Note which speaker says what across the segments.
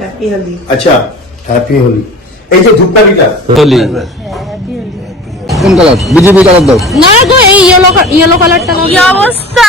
Speaker 1: Happy হলি
Speaker 2: আচ্ছা happy Holi এই যে ধূপকাঠিটা।
Speaker 3: হোলি কোন কালার? বিজেপি কালার দাও।
Speaker 4: না গো এই ইয়েলো ইয়েলো কালারটা কি অবস্থা?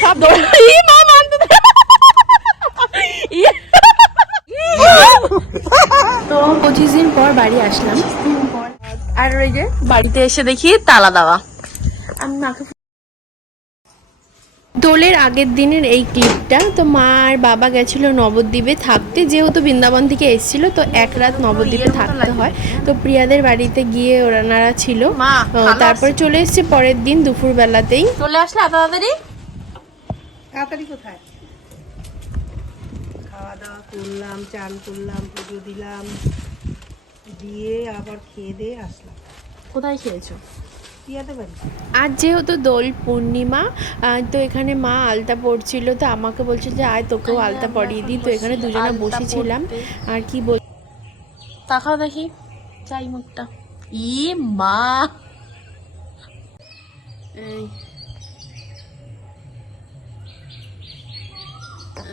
Speaker 4: সব দৌড়- ই মা মানতে তো পঁচিশ দিন পর বাড়ি আসলাম। আর ওই যে বাড়িতে এসে দেখি তালা দেওয়া। আমি মাকে দোলের আগের দিনের এই ক্লিপটা তো মা আর বাবা গেছিল নবদ্বীপে থাকতে যেহেতু বৃন্দাবন থেকে এসেছিল তো এক রাত নবদ্বীপে থাকতে হয়। তো প্রিয়াদের বাড়িতে গিয়ে ওনারা ছিল। তারপরে চলে এসেছে পরের দিন দুপুর বেলাতেই চলে আসলে তাড়াতাড়ি?
Speaker 1: তাড়াতাড়ি কোথায়? খাওয়া দাওয়া করলাম চান করলাম পুজো দিলাম দিয়ে আবার খেয়ে দিয়ে আসলাম।
Speaker 4: কোথায় খেয়েছো? আজ যেহেতু দোল পূর্ণিমা তো এখানে মা আলতা পড়ছিল তো আমাকে বলছিল যে আয় তোকেও আলতা পরিয়ে দিই। তো এখানে দুজনে বসেছিলাম। আর কি বল তাকাও দেখি। চাই মুখটা। ই মা।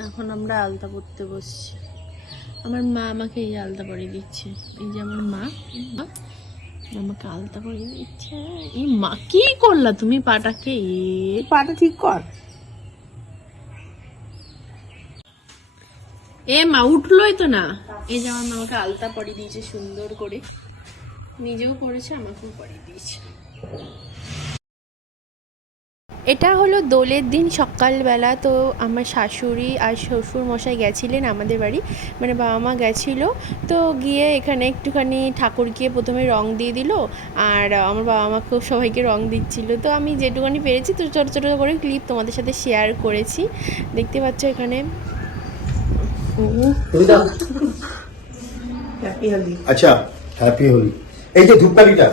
Speaker 4: এখন আমরা আলতা পড়তে বসছি। আমার মা আমাকে এই আলতা পরিয়ে দিচ্ছে। এই যে আমার মা মা। আমাকে আলতা পরিয়ে দিচ্ছে এই মা, কি করলা তুমি পাটাকে? এ,
Speaker 1: পাটা ঠিক কর।
Speaker 4: এ মা, উঠলোই তো না। এই যে আমার মামাকে আলতা পরিয়ে দিয়েছে সুন্দর করে। নিজেও করেছে আমাকেও পরিয়ে দিয়েছে। এটা হলো দোলের দিন সকালবেলা। তো আমার শাশুড়ি আর শ্বশুর মশাই গেছিলেন আমাদের বাড়ি। মানে বাবা মা গেছিল। তো গিয়ে এখানে একটুখানি ঠাকুরকে প্রথমে রং দিয়ে দিল। আর আমার বাবা মা খুব সবাইকে রং দিচ্ছিল। তো আমি যেটুখানি পেরেছি তো ছোটো ছোটো করে ক্লিপ তোমাদের সাথে শেয়ার করেছি। দেখতে পাচ্ছ এখানে।
Speaker 2: আচ্ছা হ্যাপি হোলি এই যে ধূপকাঠিটা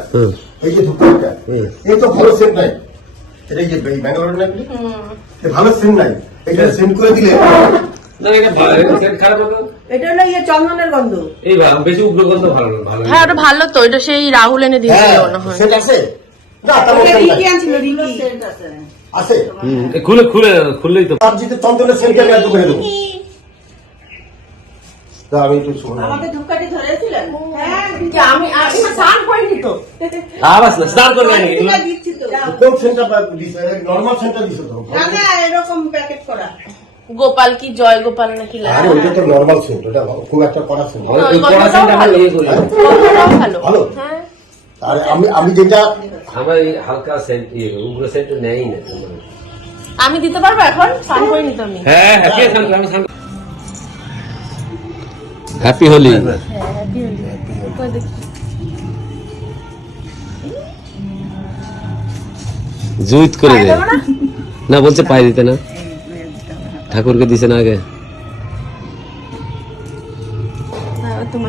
Speaker 2: এই যে ধূপকাঠিটা এই তো ভালো সেন্ট নাই এটা এই ব্যাঙ্গালোর না ভালো সেন্ট নাই। এটা সেন্ট করে দিলে
Speaker 5: এটা
Speaker 1: হলো ইয়ে চন্দনের গন্ধ।
Speaker 5: এই বেশি উগ্রগন্ধ ভালো ভালো
Speaker 4: হ্যাঁ ওটা ভালো তো এটা সেই রাহুল এনে দিয়েছিল
Speaker 2: হ্যাঁ
Speaker 4: মনে হয়।
Speaker 2: সেন্ট আছে। না তেমন
Speaker 1: রিকি আনছিল রিকি।
Speaker 2: আছে।
Speaker 5: খুলে খুলে খুললেই তো।
Speaker 2: আর চন্দনের সেন্ট আমি এত করে দেবো। আমি একটু শুনলাম
Speaker 1: আমাকে ধূপকাঠি ধরেছিলেন? হ্যাঁ আমি আমি স্নান করিনি তো।
Speaker 5: আবাস স্নান করবে
Speaker 2: কোন সেন্টটা দিছে? নর্মাল সেন্টটা দিছে তো।
Speaker 1: না না এরকম প্যাকেট করা।
Speaker 4: গোপাল কি জয় গোপাল নাকি
Speaker 2: আরে ওইটা তো নর্মাল ওটা খুব একটা
Speaker 5: ওই ইয়ে
Speaker 4: ভালো।
Speaker 2: ভালো।
Speaker 4: হ্যাঁ।
Speaker 2: আর আমি আমি যেটা
Speaker 5: আমার হালকা সেন্ট ইয়ে করি, উগ্র সেন্ট নেই না।
Speaker 4: আমি দিতে পারব এখন? স্নান করিনি তো আমি
Speaker 5: হ্যাঁ হ্যাঁ কে স্নান করে? আমি স্নান
Speaker 3: হ্যাপি হোলি জুইত করে দেয় না? বলছে পায়ে দিতে না। ঠাকুরকে দিছে না আগে।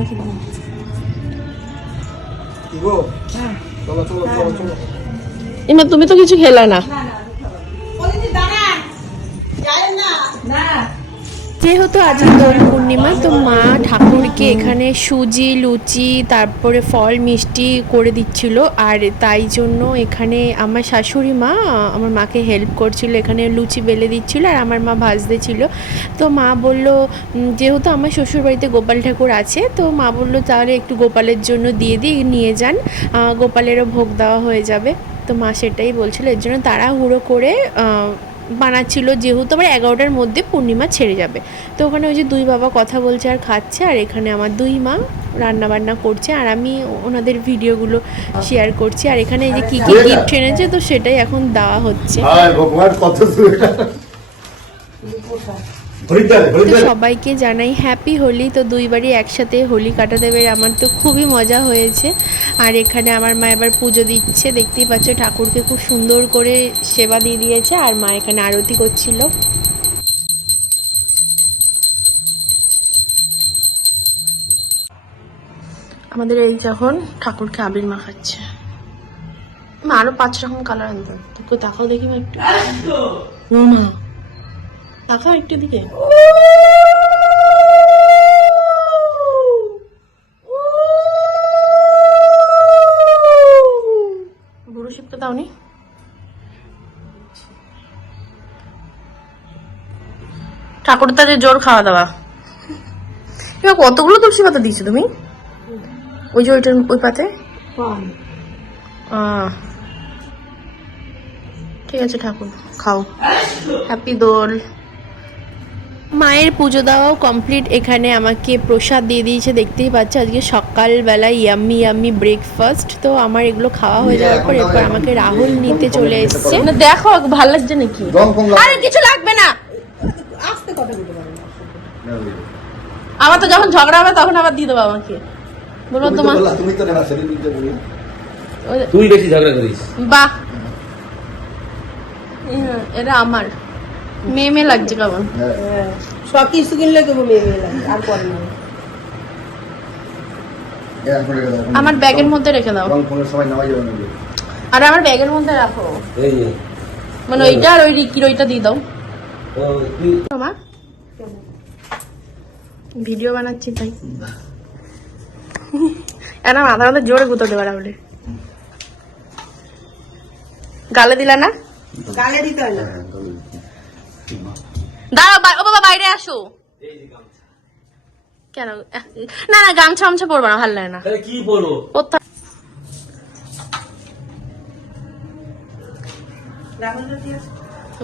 Speaker 4: দিই। এমা তুমি তো কিছু খেলা না যেহেতু আজ দোল পূর্ণিমা তো মা ঠাকুরকে এখানে সুজি লুচি তারপরে ফল মিষ্টি করে দিচ্ছিল। আর তাই জন্য এখানে আমার শাশুড়ি মা আমার মাকে হেল্প করছিল এখানে লুচি বেলে দিচ্ছিল আর আমার মা ভাজতে ছিল। তো মা বলল যেহেতু আমার শ্বশুর বাড়িতে গোপাল ঠাকুর আছে তো মা বলল তাহলে একটু গোপালের জন্য দিয়ে দিই নিয়ে যান। গোপালেরও ভোগ দেওয়া হয়ে যাবে। তো মা সেটাই বলছিল। এর জন্য তাড়াহুড়ো করে আহ, বানাচ্ছিল যেহেতু আবার এগারোটার মধ্যে পূর্ণিমা ছেড়ে যাবে। তো ওখানে ওই যে দুই বাবা কথা বলছে আর খাচ্ছে আর এখানে আমার দুই মা রান্নাবান্না করছে আর আমি ওনাদের ভিডিওগুলো শেয়ার করছি আর এখানে এই যে কী কী গিফট এনেছে তো সেটাই এখন দেওয়া হচ্ছে।
Speaker 2: ভগবান কত
Speaker 4: সবাইকে জানাই হ্যাপি হোলি। তো দুইবারই একসাথে হোলি কাটাতে পেরে আমার তো খুবই মজা হয়েছে। আর এখানে আমার মা এবার পুজো দিচ্ছে। দেখতেই পাচ্ছ ঠাকুরকে খুব সুন্দর করে সেবা দিয়ে দিয়েছে। আর মা এখানে আরতি করছিল। আমাদের এই যখন ঠাকুরকে আবির মাখাচ্ছে মা আরও পাঁচ রকম কালার আনতো তোকে তাকাও দেখি একটু। ও মা। তাকাও একটু দিকে। বুড়ো শিপটা দাওনি
Speaker 6: ঠাকুর তাদের জোর খাওয়া দাওয়া। এবার কতগুলো তুলসী পাতা দিয়েছ তুমি? ওই যে ওইটার ওই পাতে? ঠিক আছে ঠাকুর। খাও। হ্যাপি দোল। মায়ের পুজো দেওয়াও কমপ্লিট এখানে আমাকে প্রসাদ দিয়ে দিয়েছে দেখতেই পাচ্ছ। আজকে সকালবেলা ইয়াম্মি ইয়াম্মি ব্রেকফাস্ট তো আমার এগুলো খাওয়া হয়ে যাওয়ার পর এরপর আমাকে রাহুল নিতে চলে এসেছে। না দেখো ভালো লাগছে নাকি? আরে কিছু লাগবে না।
Speaker 1: আস্তে কথা বলতে পারো না।
Speaker 6: আমার তো যখন ঝগড়া হবে তখন আবার দিয়ে দেবো আমাকে। বলব তোমার।
Speaker 3: তুমি তো নেবা সেদিন দিতে বলি
Speaker 5: তুই বেশি ঝগড়া করিস।
Speaker 6: বাহ। এটা আমার। মেয়ে মেয়ে লাগছে কেমন?
Speaker 1: হ্যাঁ, সব কিছু কিনলে কেবল মেয়ে মেয়ে লাগে আর পরে না
Speaker 6: আমার ব্যাগের মধ্যে রেখে দাও। আর আমার ব্যাগের মধ্যে রাখো। মানে ওইটা আর ওই রিকির ওইটা দিয়ে দাও।
Speaker 5: ও,
Speaker 6: মা ভিডিও বানাচ্ছি তাই। এটা মাথার মধ্যে জোরে গুঁতো দেবার বলে। গালে দিলা না?
Speaker 1: গালে দিতে হয় না।
Speaker 6: দাঁড়াও ও বাবা বাইরে আসো। কেন? না না গামছা পরবো না ভালো লাগে না।
Speaker 5: কি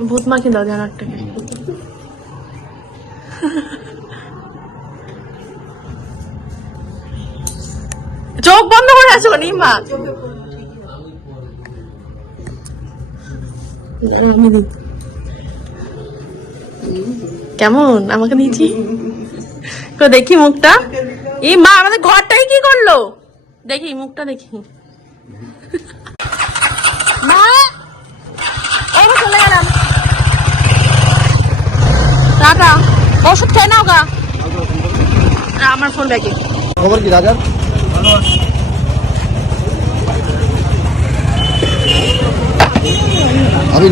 Speaker 6: ভূত দাও চোখ বন্ধ করে আছো নিমা কেমন? আমাকে দিয়েছি তো দেখি মুখটা। এই মা, আমাদের ঘরটাই কি করল? দেখি, মুখটা দেখি। আমার ফোন ব্যাগে
Speaker 3: খবর কি, রাজার? আমি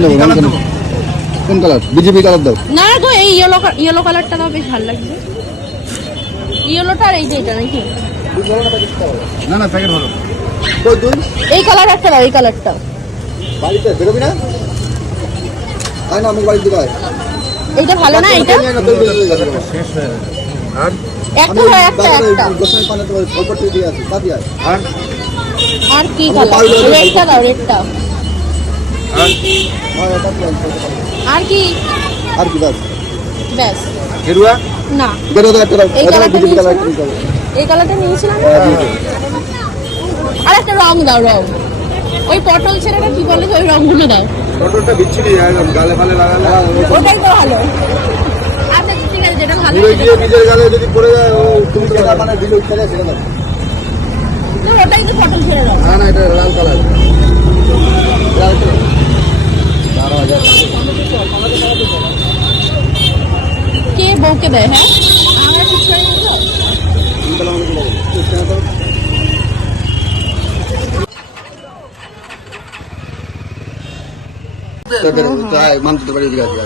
Speaker 3: কেন? কালার? বিজেপি কালার দাও।
Speaker 6: না গো এই ইয়েলো ইয়েলো কালারটা দাও বেশ ভালো লাগছে। ইয়েলোটা আর এই যে এটা নাকি?
Speaker 3: না না প্যাকেট ভালো। কই তুই?
Speaker 6: এই কালার একটা দাও এই কালারটা।
Speaker 3: বাড়িতে বেরোবি না? আয় না আমার বাড়ির দিকে আয়।
Speaker 6: এইটা ভালো না এইটা?
Speaker 3: আর?
Speaker 6: একটা হয় একটা একটা।
Speaker 3: গোসাই পানে তোমার প্রপার্টি দিয়ে আছে কাটি আয়। আর?
Speaker 6: আর কি কালার?
Speaker 3: দাও।
Speaker 6: রেডটা দাও রেডটা।
Speaker 3: আর? হয় কি আছে?
Speaker 6: আর কি?
Speaker 3: আর কি বাস
Speaker 6: ব্যাস।
Speaker 3: গেরুয়া
Speaker 6: না।
Speaker 3: দাও একটা
Speaker 6: এই কালারটা নিয়েছিলাম। এই কালারটা নিয়েছিলাম। আর একটা রং দাও রং। ওই পটল ছেলেটা কি বলে ওই রংগুলো দাও।
Speaker 3: ফটোটা বিচ্ছিরি একদম গালে ফালে লাগালে।
Speaker 6: ওটাই তো ভালো। আচ্ছা ঠিক আছে যেটা ভালো
Speaker 3: গিয়ে নিজের গালে যদি পড়ে যায় ও তুমি তো মানে দিলে ছেড়ে ছেড়ে দাও।
Speaker 6: তো ওটাই তো পটল ছেড়ে দাও
Speaker 3: না না এটা লাল কালার। লাল কালার।
Speaker 6: কে বউকে দেয় হ্যাঁ? আমরা ঠিক করে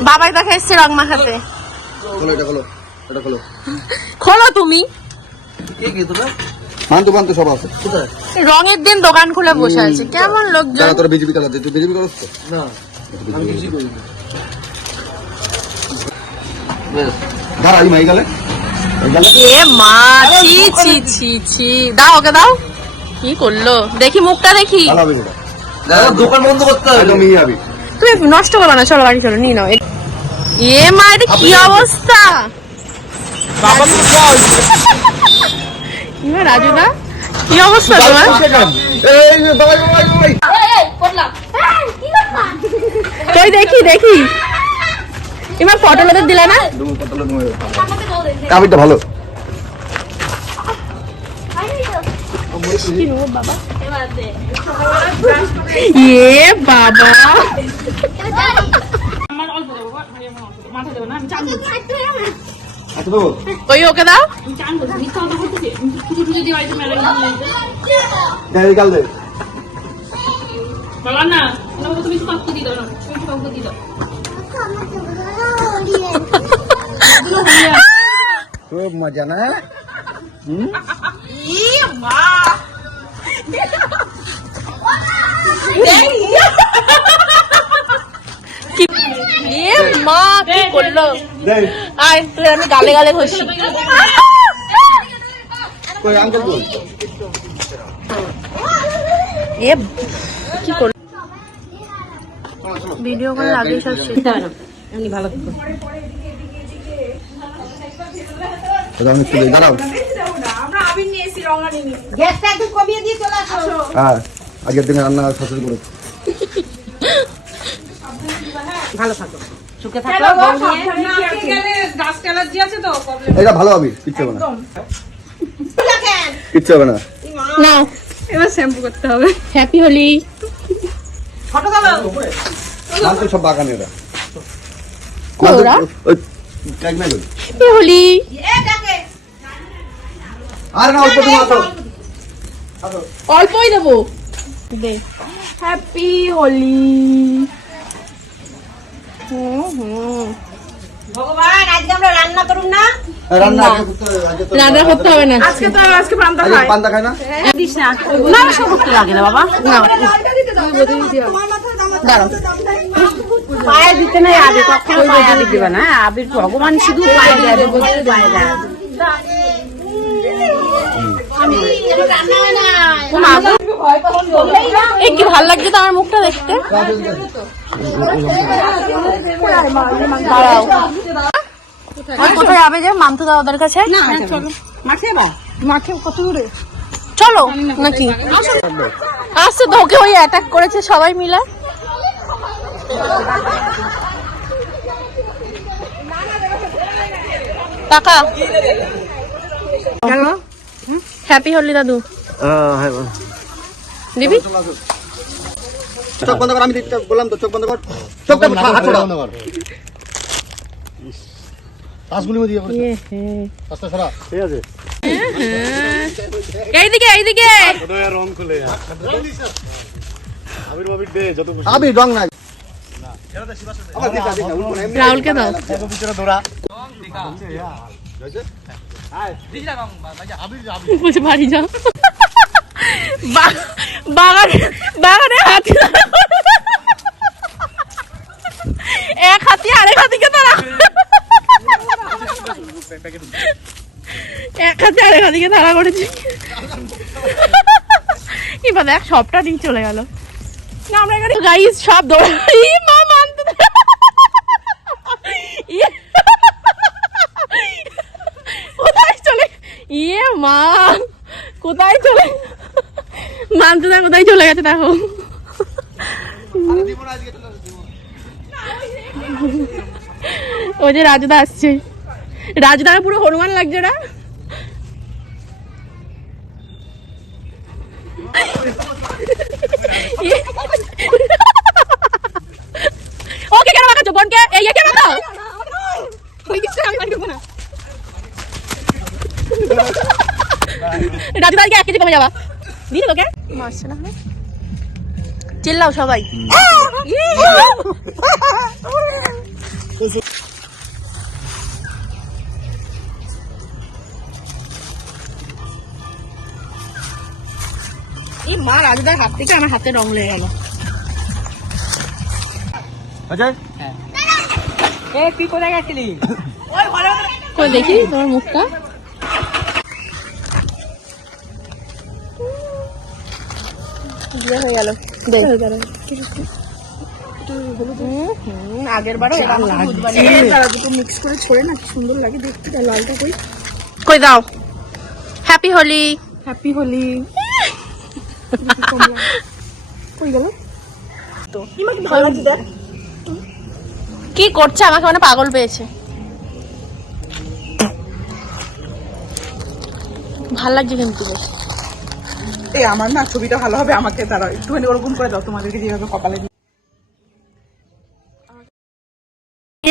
Speaker 6: বাবাই দেখা এসছে রং মাখাতে
Speaker 3: খোলো এটা খোলো এটা খোলো।
Speaker 6: খোলো তুমি।
Speaker 3: মানতে মানতে সব আছে।
Speaker 6: রঙের দিন দোকান খুলে বসে আছে। কেমন লোকজন?
Speaker 3: তোরা বিজেপি কালার তুই বিজেপি করছ না। মাই গেলে
Speaker 6: এ মা ছি ছি ছি ছি। দাও ওকে দাও। কি করল? দেখি মুখটা দেখি।
Speaker 3: ভালো দোকান বন্ধ করতে হবে। একদম ইয়ে
Speaker 6: তুমি নষ্ট করবে না চলো বাড়ি চলো নিয়ে নাও। এ মা এটা কি অবস্থা? কি গো, কি অবস্থা তোমার
Speaker 3: এই যে বাই বাই বাই
Speaker 6: কই দেখি দেখি। এবার পটল ওদের দিলা না?
Speaker 3: কাবিটা ভালো।
Speaker 6: বাবা?
Speaker 3: আচ্ছা বাবু
Speaker 6: দাও
Speaker 3: খুব মজা না?
Speaker 6: মা কি?
Speaker 4: মা কি করল?
Speaker 3: দেখ
Speaker 4: আয় তুই আমি গালে গালে ঘষি।
Speaker 3: কই আঙ্কেল বল।
Speaker 4: এ কি করল? ভিডিও করে আগে সব শেষ
Speaker 7: এমনি ভালো থেকো
Speaker 3: দাঁড়াও।
Speaker 7: গ্যাসটা একটু কমিয়ে দিয়ে চলে আসো।
Speaker 3: হ্যাঁ আগের দিনে রান্না শাশুড়ি করে
Speaker 7: ভালো থাকো। সুখে থাকো।
Speaker 3: এটা ভালো হবে কিচ্ছু হবে না। কিচ্ছু হবে না।
Speaker 4: নাও। এবার শ্যাম্পু করতে হবে। হ্যাপি হোলি
Speaker 7: ফটো দাও।
Speaker 3: মাল তো সব? ওই
Speaker 4: হোলি
Speaker 3: আর না অল্প তুমি
Speaker 4: অল্পই দেবো। দে। হ্যাপি হোলি
Speaker 7: ভগবান আজকে আমরা রান্না করুন না?
Speaker 3: রান্না করতে হবে,
Speaker 4: না
Speaker 7: আজকে তো আজকে পান্তা
Speaker 3: আগে পান্তা খায় না?
Speaker 7: দিস না না সব করতে লাগে না বাবা।
Speaker 4: দাঁড়াও।
Speaker 7: পায়ে দিতে নাই আবির কখনো পায়ে দিবে না হ্যাঁ? আবির ভগবান শুধু পায়ে দেবে বলতে পায়ে দেয়।
Speaker 4: কি ভালো লাগছে তো আমার মুখটা দেখতে? দাঁড়াও কোথায় যাবে যে মান্তু দাদার কাছে
Speaker 7: চলো মাঠে মাঠে কত দূরে
Speaker 4: চলো নাকি আসছে তো ওকে ওই অ্যাটাক করেছে সবাই মিলে টাকা হ্যাপি হলি দাদু। দিবি?
Speaker 3: চোখ বন্ধ কর আমি বললাম তো চোখ বন্ধ কর। চোখ বন্ধ কর হাত ছড়া পাঁচগুলি মধ্যে
Speaker 4: ইয়ে,
Speaker 3: ঠিক আছে।
Speaker 4: এইদিকে এইদিকে।
Speaker 3: আবি রং নাই। আমার দিশা দিশা উল্টো না,
Speaker 4: রাহুলকে দাও বলছে বাড়ি যাও। বাগানে বাগানে হাতি এক হাতি আরেক হাতিকে তারা সবটা চলে গেল। না, আমরা এখানে সব মা মানতে ইয়ে। কোথায় চলে ইয়ে মা, কোথায় চলে মানতে দা, কোথায় চলে গেছে দেখো। ওই যে রাজুদা আসছে। রাজুদার পুরো হনুমান লাগছে না? ওকে কেন মাখাচ্ছ? বোনকে? এই একে মাখাও কেজি কমে যাবা। দিয়ে তোকে। মারছে না। চিল্লাও সবাই। মা রাজুদার হাত থেকে আমার হাতে রং লেগে গেল।
Speaker 3: অজয়?
Speaker 4: কই দেখি তোমার মুখটা। হয়ে গেল দেখ আগের বারে দুটো মিক্স করে ছড়ে না কি সুন্দর লাগে দেখতে লালটা কই? কই দাও। হ্যাপি হোলি হ্যাপি হোলি কি করছে? আমাকে মানে পাগল পেয়েছে। ভালো লাগছে কিন্তু
Speaker 8: এই আমার না ছবিটা ভালো হবে, আমাকে তারা একটুখানি ওরকম করে দাও, তোমাদেরকে যেভাবে কপালে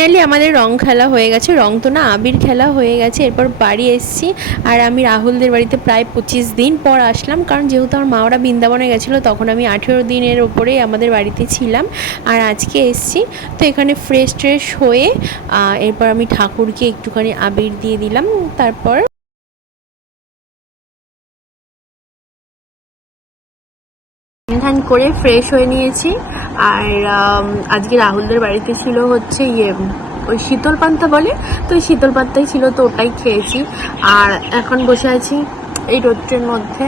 Speaker 4: ফাইনালি আমাদের রং খেলা হয়ে গেছে, রং তো না, আবির খেলা হয়ে গেছে, এরপর বাড়ি এসেছি। আর আমি রাহুলদের বাড়িতে প্রায় পঁচিশ দিন পর আসলাম, কারণ যেহেতু আমার মা ওরা বৃন্দাবনে গেছিল, তখন আমি আঠেরো দিনের ওপরে আমাদের বাড়িতে ছিলাম। আর আজকে এসেছি, তো এখানে ফ্রেশ ট্রেশ হয়ে এরপর আমি ঠাকুরকে একটুখানি আবির দিয়ে দিলাম, তারপর ধান করে ফ্রেশ হয়ে নিয়েছি। আর আজকে রাহুলদের বাড়িতে ছিল হচ্ছে ইয়ে ওই শীতল পান্তা বলে? তো ওই শীতল পান্তাই ছিল, তো ওটাই খেয়েছি। আর এখন বসে আছি এই রোদ্রের মধ্যে।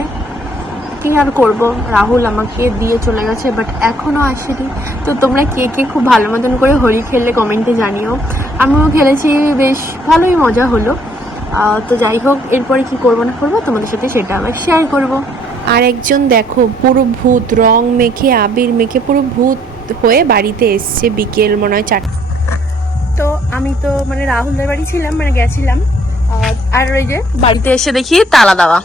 Speaker 4: কি আর করব? রাহুল আমাকে দিয়ে চলে গেছে বাট এখনও আসেনি। তো তোমরা কে কে খুব ভালো মতন করে হোলি খেললে কমেন্টে জানিও। আমিও খেলেছি, বেশ ভালোই মজা হলো। তো যাই হোক, এরপরে কি করব না করব তোমাদের সাথে সেটা আবার শেয়ার করব। আর একজন দেখো, পুরো ভূত, রং মেখে, আবির মেখে পুরো ভূত হয়ে বাড়িতে এসছে বিকেল মনে হয় চারটে। তো আমি তো মানে রাহুলদের বাড়ি ছিলাম মানে গেছিলাম। আর ওই যে বাড়িতে এসে দেখি তালা দেওয়া।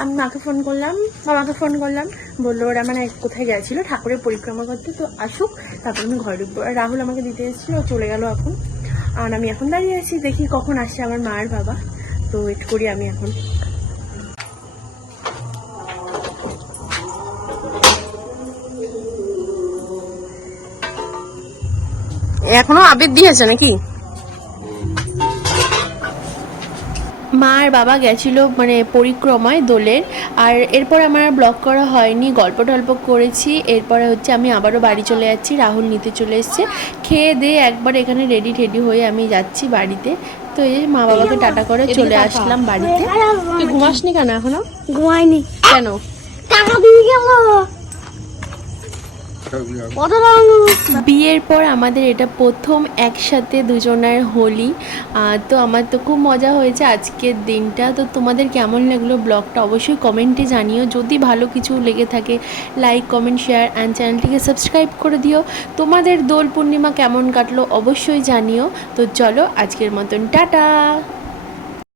Speaker 4: আমি মাকে ফোন করলাম বাবাকে ফোন করলাম, বলল ওরা মানে কোথায় গেছিল, ঠাকুরের পরিক্রমা করতে, তো আসুক, তারপর আমি ঘরে ঢুকবো। রাহুল আমাকে দিতে এসেছিল চলে গেল এখন। আর আমি এখন দাঁড়িয়ে আছি, দেখি কখন আসছে আমার মায়ের বাবা। তো ওয়েট করি আমি এখন। এখনও আবির দিয়েছে নাকি? মা আর বাবা গেছিল মানে পরিক্রমায় দোলের আর এরপর আমার ব্লগ করা হয়নি গল্প টল্প করেছি এরপরে হচ্ছে আমি আবারও বাড়ি চলে যাচ্ছি রাহুল নিতে চলে এসছে। খেয়ে দিয়ে একবার এখানে রেডি টেডি হয়ে আমি যাচ্ছি বাড়িতে। তো এই মা বাবাকে টাটা করে চলে আসলাম বাড়িতে। তুই ঘুমাসনি কেন এখনও?
Speaker 9: ঘুমাইনি।
Speaker 4: কেন?
Speaker 9: টাকা দিয়ে গেল।
Speaker 4: বিয়ের পর আমাদের এটা প্রথম একসাথে দুজনের হোলি। তো আমার তো খুব মজা হয়েছে আজকের দিনটা। তো তোমাদের কেমন লাগল ব্লগটা অবশ্যই কমেন্টে জানিও। যদি ভালো কিছু লেগে থাকে লাইক কমেন্ট শেয়ার অ্যান্ড চ্যানেলটিকে সাবস্ক্রাইব করে দিও। তোমাদের দোল পূর্ণিমা কেমন কাটলো অবশ্যই জানিও। তো চলো আজকের মতন, টাটা!